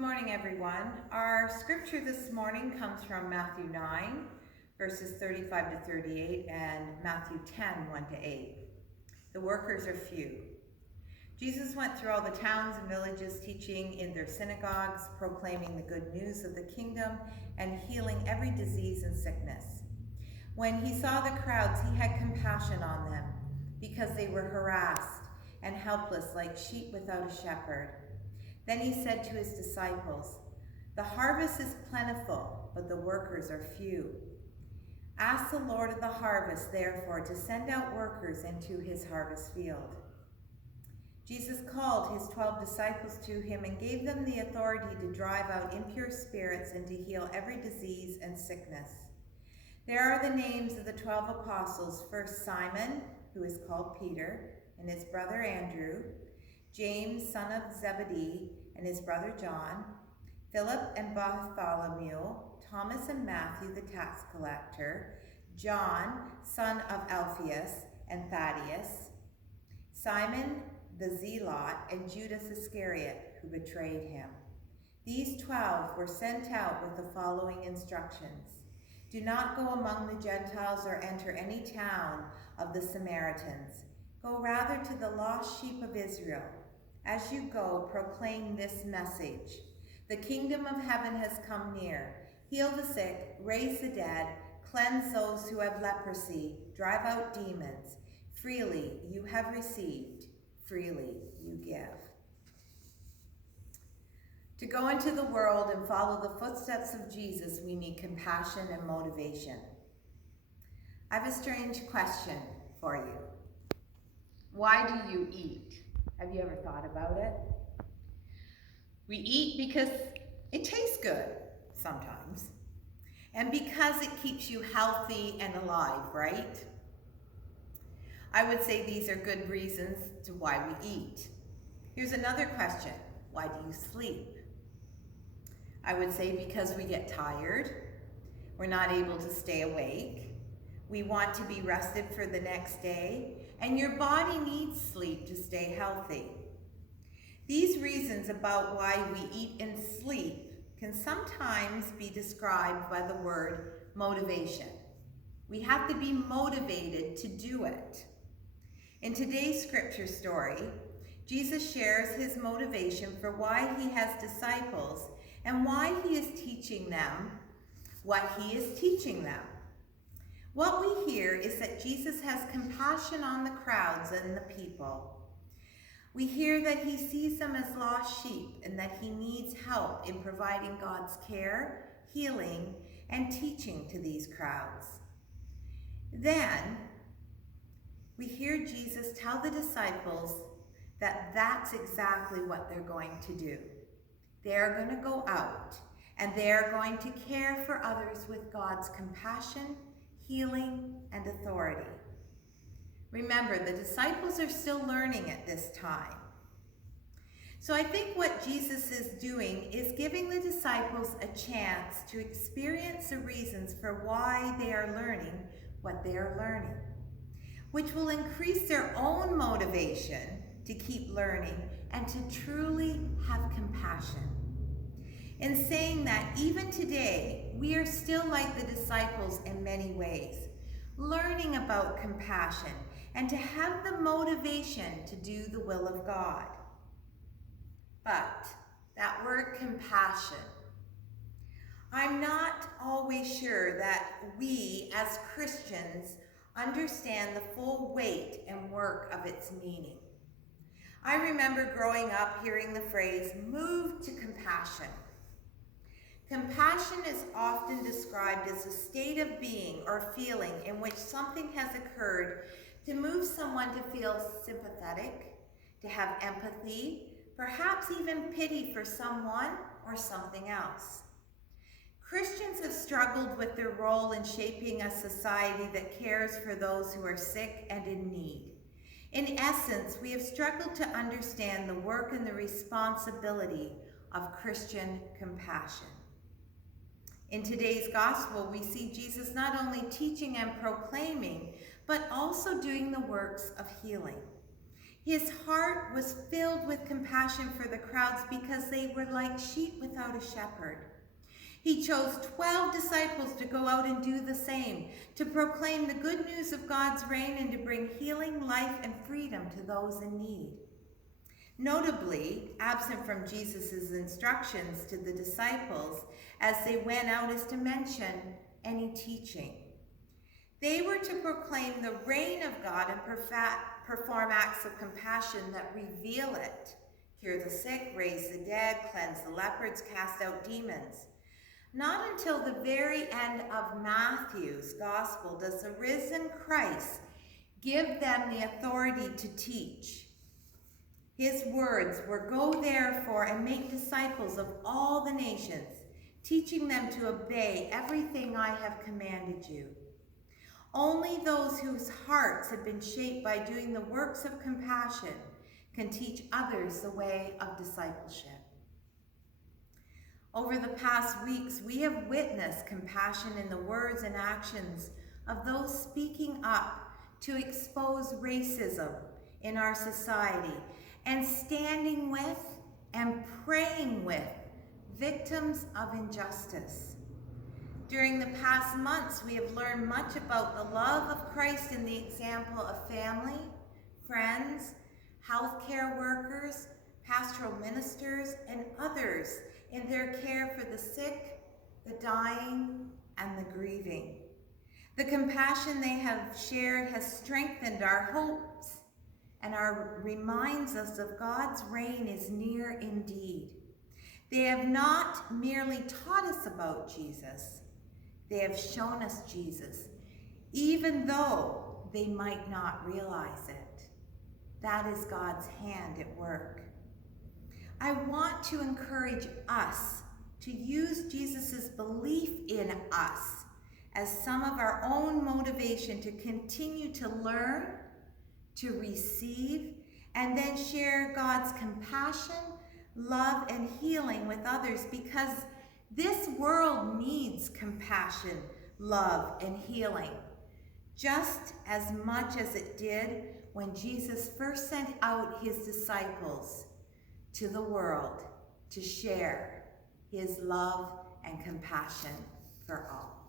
morning, everyone. Our scripture this morning comes from Matthew 9, verses 35 to 38, and Matthew 10, 1 to 8. The workers are few. Jesus went through all the towns and villages, teaching in their synagogues, proclaiming the good news of the kingdom, and healing every disease and sickness. When he saw the crowds, he had compassion on them, because they were harassed and helpless like sheep without a shepherd. Then he said to his disciples, "The harvest is plentiful, but the workers are few. Ask the Lord of the harvest, therefore, to send out workers into his harvest field." Jesus called his 12 disciples to him and gave them the authority to drive out impure spirits and to heal every disease and sickness. There are the names of the 12 apostles: first Simon, who is called Peter, and his brother Andrew; James, son of Zebedee, and his brother John; Philip and Bartholomew; Thomas and Matthew, the tax collector; John, son of Alphaeus and Thaddeus; Simon the Zealot, and Judas Iscariot, who betrayed him. These 12 were sent out with the following instructions: "Do not go among the Gentiles or enter any town of the Samaritans. Go rather to the lost sheep of Israel. As you go, proclaim this message: the kingdom of heaven has come near. Heal the sick, raise the dead, cleanse those who have leprosy, drive out demons. Freely you have received, freely you give." To go into the world and follow the footsteps of Jesus, we need compassion and motivation. I have a strange question for you. Why do you eat? Have you ever thought about it? We eat because it tastes good sometimes, and because it keeps you healthy and alive, right? I would say these are good reasons to why we eat. Here's another question: why do you sleep? I would say because we get tired, we're not able to stay awake, we want to be rested for the next day, and your body needs sleep to stay healthy. These reasons about why we eat and sleep can sometimes be described by the word motivation. We have to be motivated to do it. In today's scripture story, Jesus shares his motivation for why he has disciples and why he is teaching them what he is teaching them. What we hear is that Jesus has compassion on the crowds and the people. We hear that he sees them as lost sheep and that he needs help in providing God's care, healing, and teaching to these crowds. Then we hear Jesus tell the disciples that that's exactly what they're going to do. They're going to go out and they're going to care for others with God's compassion, healing, and authority. Remember, the disciples are still learning at this time. So I think what Jesus is doing is giving the disciples a chance to experience the reasons for why they are learning what they are learning, which will increase their own motivation to keep learning and to truly have compassion. In saying that, even today, we are still like the disciples in many ways, learning about compassion and to have the motivation to do the will of God. But that word compassion, I'm not always sure that we as Christians understand the full weight and work of its meaning. I remember growing up hearing the phrase, "moved to compassion." Compassion is often described as a state of being or feeling in which something has occurred to move someone to feel sympathetic, to have empathy, perhaps even pity for someone or something else. Christians have struggled with their role in shaping a society that cares for those who are sick and in need. In essence, we have struggled to understand the work and the responsibility of Christian compassion. In today's gospel, we see Jesus not only teaching and proclaiming, but also doing the works of healing. His heart was filled with compassion for the crowds because they were like sheep without a shepherd. He chose 12 disciples to go out and do the same, to proclaim the good news of God's reign and to bring healing, life, and freedom to those in need. Notably, absent from Jesus' instructions to the disciples as they went out is to mention any teaching. They were to proclaim the reign of God and perform acts of compassion that reveal it. Cure the sick, raise the dead, cleanse the lepers, cast out demons. Not until the very end of Matthew's gospel does the risen Christ give them the authority to teach. His words were, "Go therefore and make disciples of all the nations, teaching them to obey everything I have commanded you." Only those whose hearts have been shaped by doing the works of compassion can teach others the way of discipleship. Over the past weeks, we have witnessed compassion in the words and actions of those speaking up to expose racism in our society and standing with and praying with victims of injustice. During the past months, we have learned much about the love of Christ in the example of family, friends, healthcare workers, pastoral ministers, and others in their care for the sick, the dying, and the grieving. The compassion they have shared has strengthened our hopes and reminds us of God's reign is near indeed. They have not merely taught us about Jesus, they have shown us Jesus, even though they might not realize it. That is God's hand at work. I want to encourage us to use Jesus' belief in us as some of our own motivation to continue to learn, to receive, and then share God's compassion, love, and healing with others, because this world needs compassion, love, and healing, just as much as it did when Jesus first sent out his disciples to the world to share his love and compassion for all.